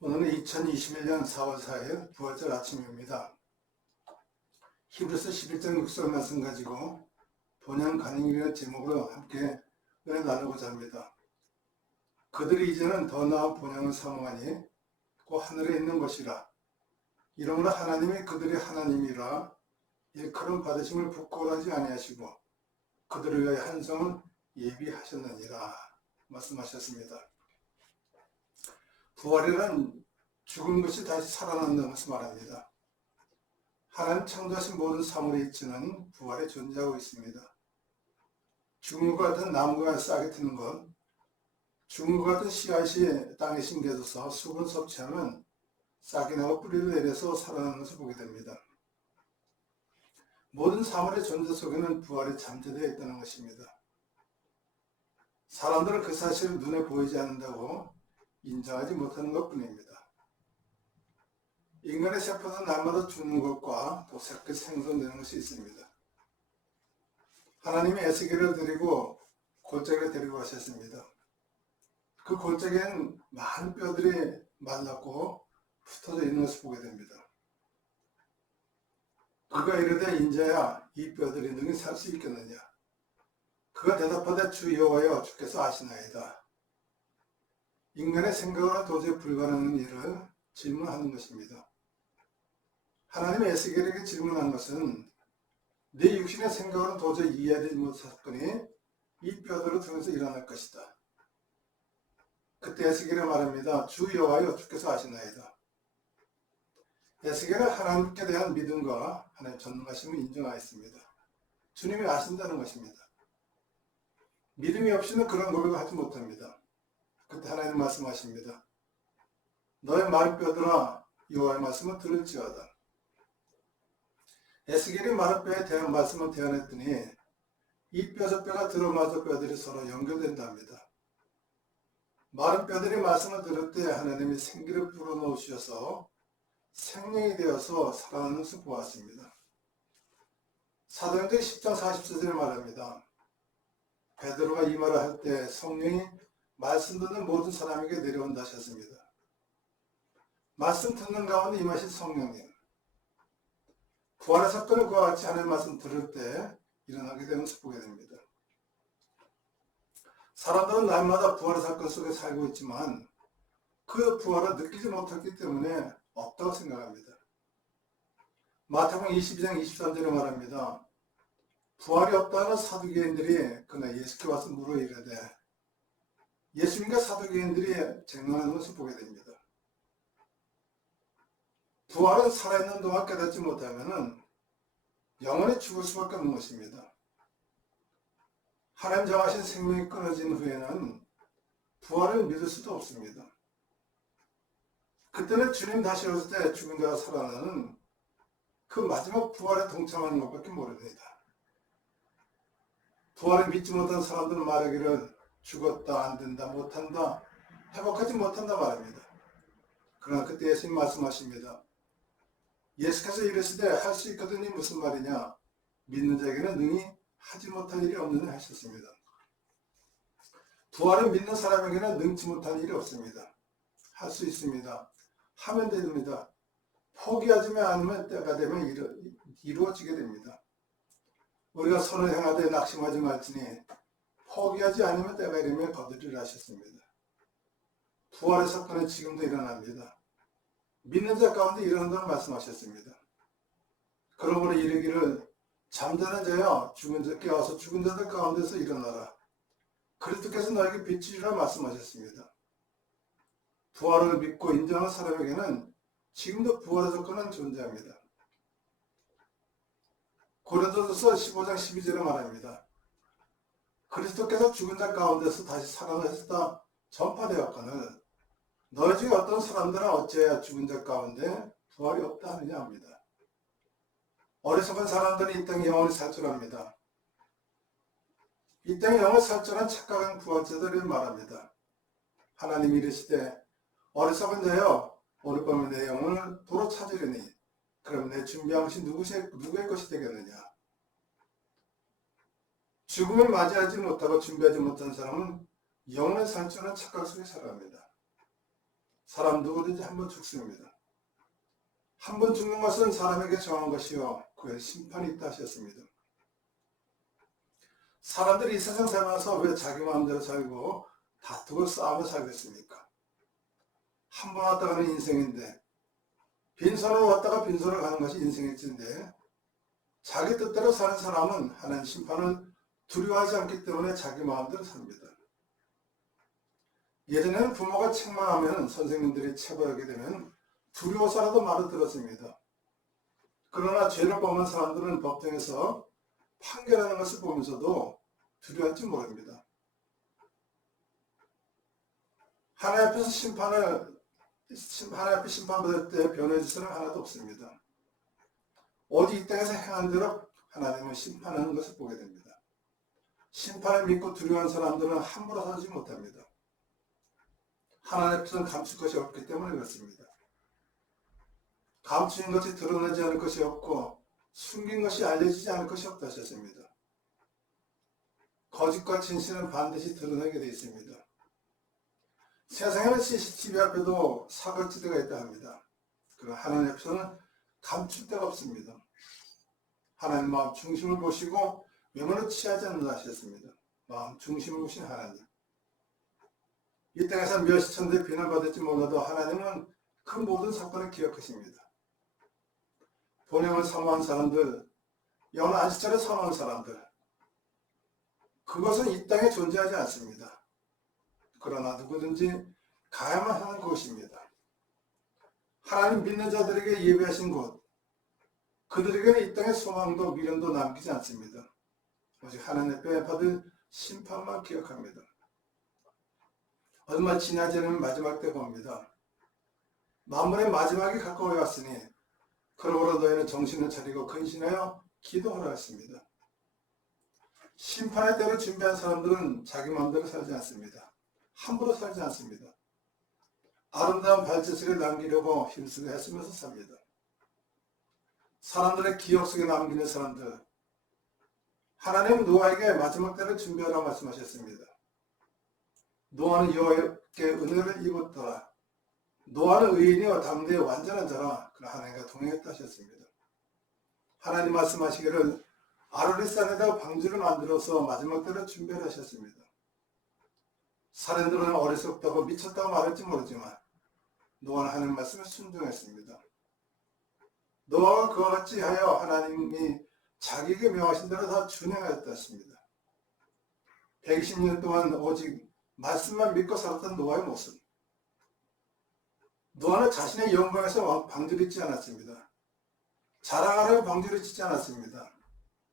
오늘은 2021년 4월 4일 부활절 아침입니다. 히브리서 11장 6절 말씀 가지고 본향 간증이라는 제목으로 함께 은혜 나누고자 합니다. 그들이 이제는 더 나은 본향을 사모하니 곧 하늘에 있는 것이라. 이러므로 하나님이 그들의 하나님이라 일컬음 받으심을 부끄러워하지 아니하시고 그들을 위하여 한 성을 예비하셨느니라 말씀하셨습니다. 부활이란 죽은 것이 다시 살아난다는 것을 말합니다. 하나님 창조하신 모든 사물의 이치는 부활에 존재하고 있습니다. 죽은 것 같은 나무가 싹이 트는 것, 죽은 것 같은 씨앗이 땅에 심겨져서 수분을 섭취하면 싹이 나고 뿌리를 내려서 살아나는 것을 보게 됩니다. 모든 사물의 존재 속에는 부활이 잠재되어 있다는 것입니다. 사람들은 그 사실을 눈에 보이지 않는다고 인정하지 못하는 것뿐입니다. 인간의 세포는 날마다 죽는 것과 또 새롭게 생성되는 것이 있습니다. 하나님이 에스겔을 데리고 골짜기에 데리고 가셨습니다. 그 골짜기에는 많은 뼈들이 말랐고 흩어져 있는 것을 보게 됩니다. 그가 이르되 인자야 이 뼈들이 능히 살 수 있겠느냐. 그가 대답하되 주 여호와여 주께서 아시나이다. 인간의 생각으로는 도저히 불가능한 일을 질문하는 것입니다. 하나님이 에스겔에게 질문한 것은 내 육신의 생각으로는 도저히 이해하지 못할 사건이 이 뼈들을 통해서 일어날 것이다. 그때 에스겔이 말합니다. 주 여호와여 주께서 아시나이다. 에스겔은 하나님께 대한 믿음과 하나님의 전능하심을 인정하였습니다. 주님이 아신다는 것입니다. 믿음이 없이는 그런 고백을 하지 못합니다. 그때 하나님 말씀하십니다. 너의 말뼈들아 여호와의 말씀을 들을지어다. 에스겔이 마른 뼈에 대한 말씀을 대언했더니 이 뼈 저 뼈가 들어맞아 뼈들이 서로 연결된답니다. 마른 뼈들이 말씀을 들을 때 하나님이 생기를 불어넣으셔서 생명이 되어서 살아나는 것을 보았습니다. 사도행전 10장 44절에 말합니다. 베드로가 이 말을 할 때 성령이 말씀 듣는 모든 사람에게 내려온다 하셨습니다. 말씀 듣는 가운데 임하신 성령님. 부활의 사건을 그와 같이 하나님의 말씀 들을 때 일어나게 되는 것을 보게 됩니다. 사람들은 날마다 부활의 사건 속에 살고 있지만 그 부활을 느끼지 못했기 때문에 없다고 생각합니다. 마태복음 22장 23절에 말합니다. 부활이 없다는 사두개인들이 그날 예수께 와서 물어 이르되 예수님과 사두개인들이 쟁론하는 것을 보게 됩니다. 부활은 살아있는 동안 깨닫지 못하면 영원히 죽을 수밖에 없는 것입니다. 하나님 정하신 생명이 끊어진 후에는 부활을 믿을 수도 없습니다. 그때는 주님 다시 오실 때 죽은 자가 살아나는 그 마지막 부활에 동참하는 것밖에 모릅니다. 부활을 믿지 못한 사람들은 말하기를 죽었다, 안 된다, 못한다, 회복하지 못한다 말합니다. 그러나 그때 예수님 말씀하십니다. 예수께서 이르시되 할 수 있거든이 무슨 말이냐? 믿는 자에게는 능히 하지 못할 일이 없느냐 하셨습니다. 부활을 믿는 사람에게는 능치 못할 일이 없습니다. 할 수 있습니다. 하면 됩니다. 포기하지 않으면 때가 되면 이루어지게 됩니다. 우리가 선을 행하되 낙심하지 말지니 포기하지 않으면 때가 이르면 거두리라 하셨습니다. 부활의 사건은 지금도 일어납니다. 믿는 자 가운데 일어난다고 말씀하셨습니다. 그러므로 이르기를 잠자는 자여 죽은 자 깨어서 죽은 자들 가운데서 일어나라. 그리스도께서 너에게 빛이 주라 말씀하셨습니다. 부활을 믿고 인정한 사람에게는 지금도 부활의 조건은 존재합니다. 고린도전서 15장 12절에 말합니다. 그리스도께서 죽은 자 가운데서 다시 살아나셨다 전파되었거늘 너희 중에 어떤 사람들은 어찌해야 죽은 자 가운데 부활이 없다 하느냐 합니다. 어리석은 사람들이 이 땅에 영원히 살 줄 압니다. 이 땅에 영원히 살 줄은 착각한 부활자들을 말합니다. 하나님이 이르시되 어리석은 자여 오늘 밤에 내 영혼을 도로 찾으려니 그럼 내 준비한 것이 누구의 것이 되겠느냐. 죽음을 맞이하지 못하고 준비하지 못한 사람은 영원히 살 줄은 착각 속에 살아갑니다. 사람 누구든지 한 번 죽습니다. 한 번 죽는 것은 사람에게 정한 것이요 그에 심판이 있다 하셨습니다. 사람들이 이 세상 살면서 왜 자기 마음대로 살고 다투고 싸우며 살겠습니까? 한 번 왔다 가는 인생인데 빈손으로 왔다가 빈손으로 가는 것이 인생의 질인데 자기 뜻대로 사는 사람은 하나님 심판을 두려워하지 않기 때문에 자기 마음대로 삽니다. 예전에는 부모가 책망하면 선생님들이 체벌하게 되면 두려워서라도 말을 들었습니다. 그러나 죄를 범한 사람들은 법정에서 판결하는 것을 보면서도 두려워할지 모릅니다. 하나님 앞에서 하나님 앞에 심판받을 때 변호해 줄 사람 하나도 없습니다. 오직 이 땅에서 행한 대로 하나님은 심판하는 것을 보게 됩니다. 심판을 믿고 두려워하는 사람들은 함부로 살지 못합니다. 하나님 앞에서는 감출 것이 없기 때문에 그렇습니다. 감추인 것이 드러나지 않을 것이 없고 숨긴 것이 알려지지 않을 것이 없다 하셨습니다. 거짓과 진실은 반드시 드러나게 되어 있습니다. 세상에는 CCTV 앞에도 사각지대가 있다 합니다. 그러나 하나님 앞에서는 감출 데가 없습니다. 하나님 마음 중심을 보시고 외모를 취하지 않는다 하셨습니다. 마음 중심을 보신 하나님. 이 땅에서 몇이 천대 비난받을지 몰라도 하나님은 그 모든 사건을 기억하십니다. 본향을 사모한 사람들, 영원 안식처를 사모한 사람들, 그것은 이 땅에 존재하지 않습니다. 그러나 누구든지 가야만 하는 곳입니다. 하나님 믿는 자들에게 예배하신 곳, 그들에게는 이 땅의 소망도 미련도 남기지 않습니다. 오직 하나님 앞에 받을 심판만 기억합니다. 얼마 지나지 않으면 마지막 때가 옵니다. 만물의 마지막이 가까워 왔으니 그러므로 너희는 정신을 차리고 근신하여 기도하라 했습니다. 심판의 때를 준비한 사람들은 자기 마음대로 살지 않습니다. 함부로 살지 않습니다. 아름다운 발자취를 남기려고 힘쓰고 애쓰면서 삽니다. 사람들의 기억 속에 남기는 사람들, 하나님은 노아에게 마지막 때를 준비하라고 말씀하셨습니다. 노아는 여호와께 은혜를 입었더라. 노아는 의인이요 당대의 완전한 자라. 그러나 하나님과 동행했다 하셨습니다. 하나님 말씀하시기를 아르리산에다가 방주를 만들어서 마지막 때를 준비하라 하셨습니다. 사람들은 어리석다고 미쳤다고 말할지 모르지만 노아는 하나님 말씀에 순종했습니다. 노아가 그와 같이 하여 하나님이 자기에게 명하신 대로 다 준행하였다 했습니다. 120년 동안 오직 말씀만 믿고 살았던 노아의 모습. 노아는 자신의 영광에서 방주를 짓지 않았습니다. 자랑하려고 방주를 짓지 않았습니다.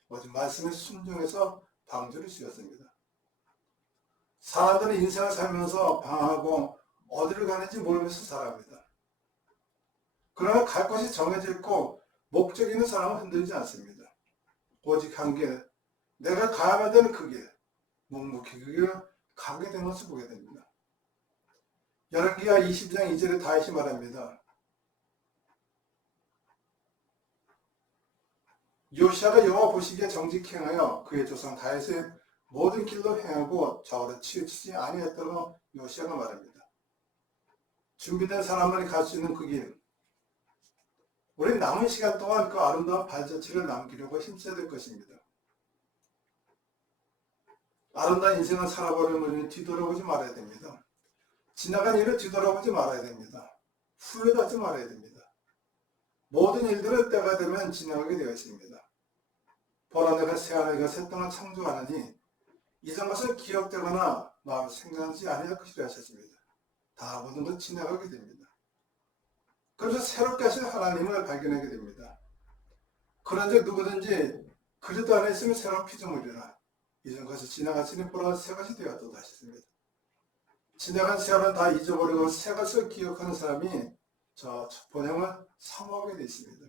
오직 말씀에 순종해서 방주를 지었습니다. 사람들은 인생을 살면서 방황하고 어디를 가는지 모르면서 살아갑니다. 그러나 갈 곳이 정해져 있고 목적이 있는 사람은 흔들리지 않습니다. 오직 한 길, 내가 가야만 되는 그 길, 묵묵히 그 길을 가게 된 것을 보게 됩니다. 열왕기하 22장 2절에 다윗이 말합니다. 요시아가 여호와 보시기에 정직히 행하여 그의 조상 다윗의 모든 길로 행하고 좌우로 치우치지 아니했다고 요시아가 말합니다. 준비된 사람만이 갈 수 있는 그 길, 우리 남은 시간 동안 그 아름다운 발자취를 남기려고 힘써야 될 것입니다. 아름다운 인생을 살아보려면 우리는 뒤돌아보지 말아야 됩니다. 지나간 일을 뒤돌아보지 말아야 됩니다. 후회도 하지 말아야 됩니다. 모든 일들은 때가 되면 지나가게 되어 있습니다. 보라 내가 새하늘과 새 땅을 창조하느니 이전 것은 기억되거나 마음에 생각하지 아니할 것이라 하셨습니다. 다 모든 것 지나가게 됩니다. 그래서 새롭게 하신 하나님을 발견하게 됩니다. 그런데 누구든지 그리스도 안에 있으면 새로운 피조물이라 이전 것이 지나갔으니 보라 새 것이 되었도다 하셨습니다. 지나간 세월은 다 잊어버리고 새 것을 기억하는 사람이 저 본향을 사모하게 되어 있습니다.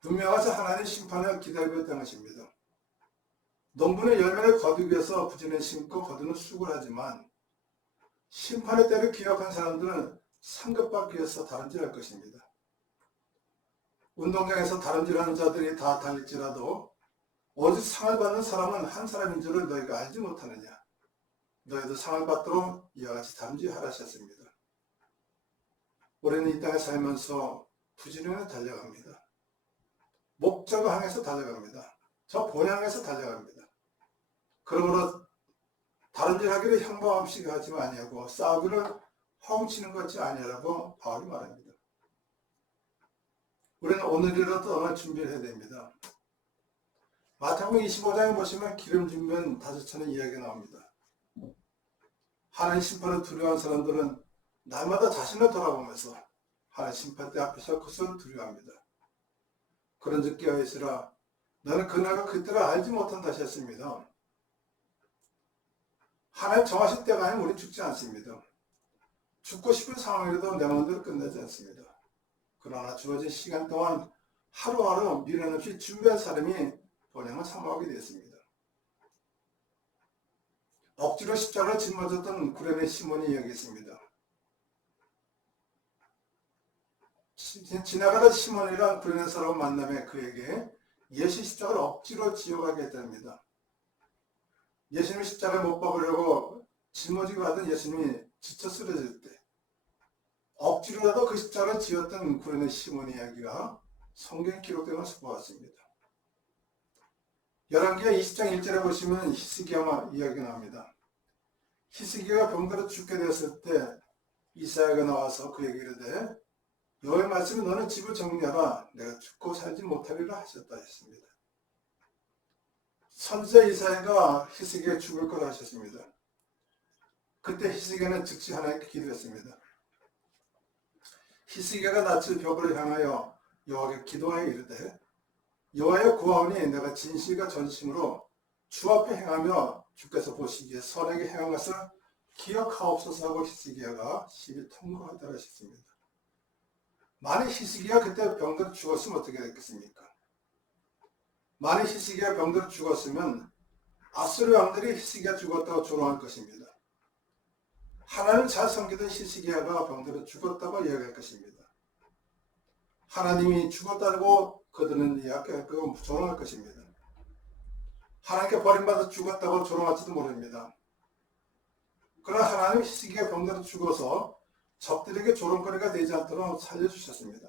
분명하서 하나님의 심판을 기다리고 있다는 것입니다. 농부는 열매를 거두기 위해서 부지런히 심고 거두는 수고를 하지만 심판의 때를 기억한 사람들은 상급받기 위해서 다름질할 것입니다. 운동장에서 다름질하는 자들이 다 달릴지라도 오직 상을 받는 사람은 한 사람인 줄을 너희가 알지 못하느냐. 너희도 상을 받도록 이와 같이 다름질하라 하셨습니다. 우리는 이 땅에 살면서 부지런히 달려갑니다. 목적을 향해서 달려갑니다. 저 본향에서 달려갑니다. 그러므로 다른 일 하기를 형통없이 하지 아니하고 싸우기를 허웅치는 것이 아니라고 바울이 말합니다. 우리는 오늘이라도 떠날 준비를 해야 됩니다. 마태복음 25장에 보시면 기름 준비한 5천의 이야기가 나옵니다. 하나님 심판을 두려워하는 사람들은 날마다 자신을 돌아보면서 하나님 심판대 앞에서 그것을 두려워합니다. 그런즉 깨어있으라 너는 그날과 그때를 알지 못한다 하셨습니다. 하나님 정하신 때가 아니면 우리는 죽지 않습니다. 죽고 싶은 상황이라도 내 마음대로 끝나지 않습니다. 그러나 주어진 시간 동안 하루하루 미련 없이 준비한 사람이 본향을 사모하게 되었습니다. 억지로 십자가를 짊어졌던 구레네 시몬이 여기 있습니다. 지나가던 시몬이란 구레네 사람 만남에 그에게 예수 십자가를 억지로 지어가게 했답니다. 예수님이 십자가에 못 박으려고 짊어지고 하던 예수님이 지쳐 쓰러질 때 억지로라도 그 십자가를 지었던 구레네 시몬의 이야기가 성경에 기록된 것을 보았습니다. 열왕기하 20장 1절에 보시면 히스기야 이야기가 나옵니다. 히스기야가 병들어 죽게 되었을 때 이사야가 나와서 그에게 이르되 여호와의 말씀이 너는 집을 정리하라 내가 죽고 살지 못하리라 하셨다 했습니다. 선지자 이사야가 히스기야가 죽을 거라 하셨습니다. 그때 히스기야는 즉시 하나님께 기도했습니다. 히스기야가 낯을 벽을 향하여 여호와께 기도하여 이르되 여호와여 구하오니 내가 진실과 전심으로 주 앞에 행하며 주께서 보시기에 선하게 행한 것을 기억하옵소서 하고 히스기야가 시비 통곡하더라 하셨습니다. 만약 히스기야가 그때 병들어 죽었으면 어떻게 됐겠습니까? 만약 히스기야가 병들어 죽었으면 아수르 왕들이 히스기야 죽었다고 조롱할 것입니다. 하나님을 잘 섬기던 히스기야가 병들어 죽었다고 이야기할 것입니다. 하나님이 죽었다고 그들은 이야기하고 조롱할 것입니다. 하나님께 버림받아 죽었다고 조롱할지도 모릅니다. 그러나 하나님이 히스기야 병들어 죽어서 적들에게 조롱거리가 되지 않도록 살려주셨습니다.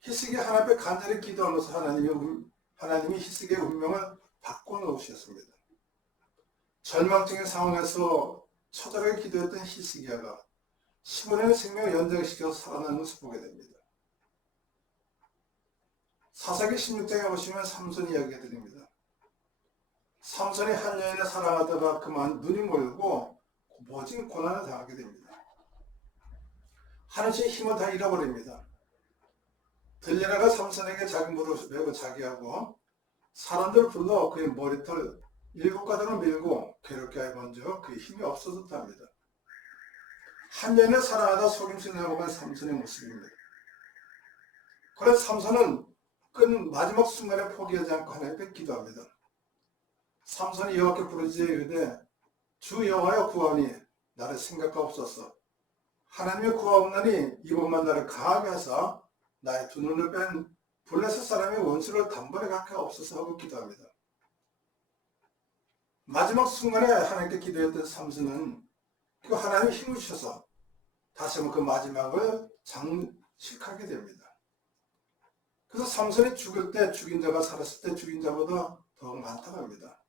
히스기야 하나님 앞에 간절히 기도하면서 하나님이 히스기야의 운명을 바꿔놓으셨습니다. 절망적인 상황에서 처절하게 기도했던 히스기야가 15년의 생명을 연장시켜서 살아나는 것을 보게 됩니다. 사사기 16장에 보시면 삼손 이야기가 드립니다. 삼손이 한 여인을 사랑하다가 그만 눈이 멀고 모진 고난을 당하게 됩니다. 하나님의 힘을 다 잃어버립니다. 들레라가 삼손에게 자기 무릎을 메고 자기 하고 사람들을 불러 그의 머리털 7가닥을 밀고 괴롭게 하여 먼저 그의 힘이 없어졌다 합니다. 한 여인을 사랑하다 속임수를 내어본 삼손의 모습입니다. 그래서 삼손은 마지막 순간에 포기하지 않고 하나님께 기도합니다. 삼손이 여호와께 부르짖어 이르되 주 여호와여 구하오니 나를 생각하옵소서. 하나님의 구하옵나니 이번만 나를 강하게 하사 나의 두 눈을 뺀 블레셋 사람의 원수를 단번에 갖게 하옵소서 하고 기도합니다. 마지막 순간에 하나님께 기도했던 삼손은 그 하나님의 힘을 주셔서 다시 한번 그 마지막을 장식하게 됩니다. 그래서 삼손이 죽을 때 죽인 자가 살았을 때 죽인 자보다 더 많다고 합니다.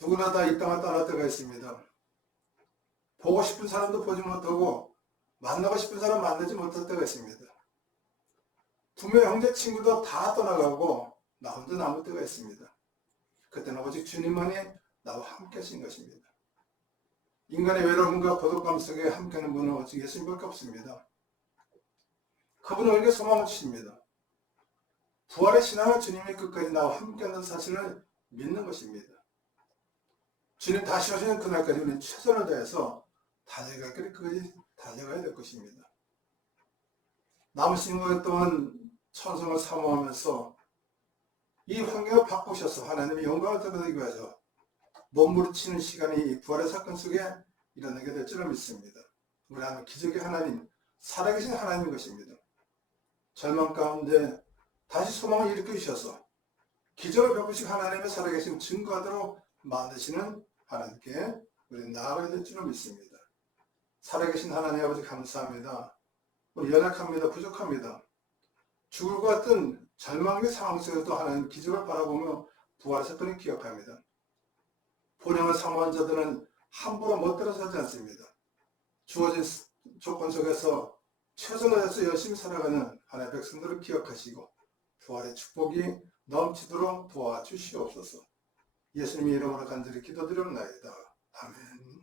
누구나 다 이 땅을 떠날 때가 있습니다. 보고 싶은 사람도 보지 못하고 만나고 싶은 사람 만나지 못할 때가 있습니다. 부모, 형제, 친구도 다 떠나가고 나 혼자 남을 때가 있습니다. 그때는 오직 주님만이 나와 함께 하신 것입니다. 인간의 외로움과 고독감 속에 함께하는 분은 오직 예수님밖에 없습니다. 그분은 우리에게 소망을 주십니다. 부활의 신앙은 주님이 끝까지 나와 함께하는 사실을 믿는 것입니다. 주님 다시 오시는 그날까지 우리는 최선을 다해서 달려갈 길을 끝까지 달려가야 될 것입니다. 남으신 것 동안 천성을 사모하면서 이 환경을 바꾸셔서 하나님의 영광을 드러내기 위해서 몸부림치는 시간이 부활의 사건 속에 일어나게 될 줄을 믿습니다. 우리 하나님 기적의 하나님, 살아계신 하나님인 것입니다. 절망 가운데 다시 소망을 일으켜 주셔서 기적을 베푸시고 하나님의 살아계신 증거하도록 만드시는 하나님께 우리 나아가야 될 줄을 믿습니다. 살아계신 하나님 아버지 감사합니다. 우리 연약합니다. 부족합니다. 죽을 것 같은 절망의 상황 속에서도 하나님 기적을 바라보며 부활하셨더니 기억합니다. 본향을 사모한 자들은 함부로 멋들어서지 않습니다. 주어진 조건 속에서 최선을 다해서 열심히 살아가는 하나님의 백성들을 기억하시고 부활의 축복이 넘치도록 도와주시옵소서. 예수님의 이름으로 간절히 기도드렸나이다. 아멘.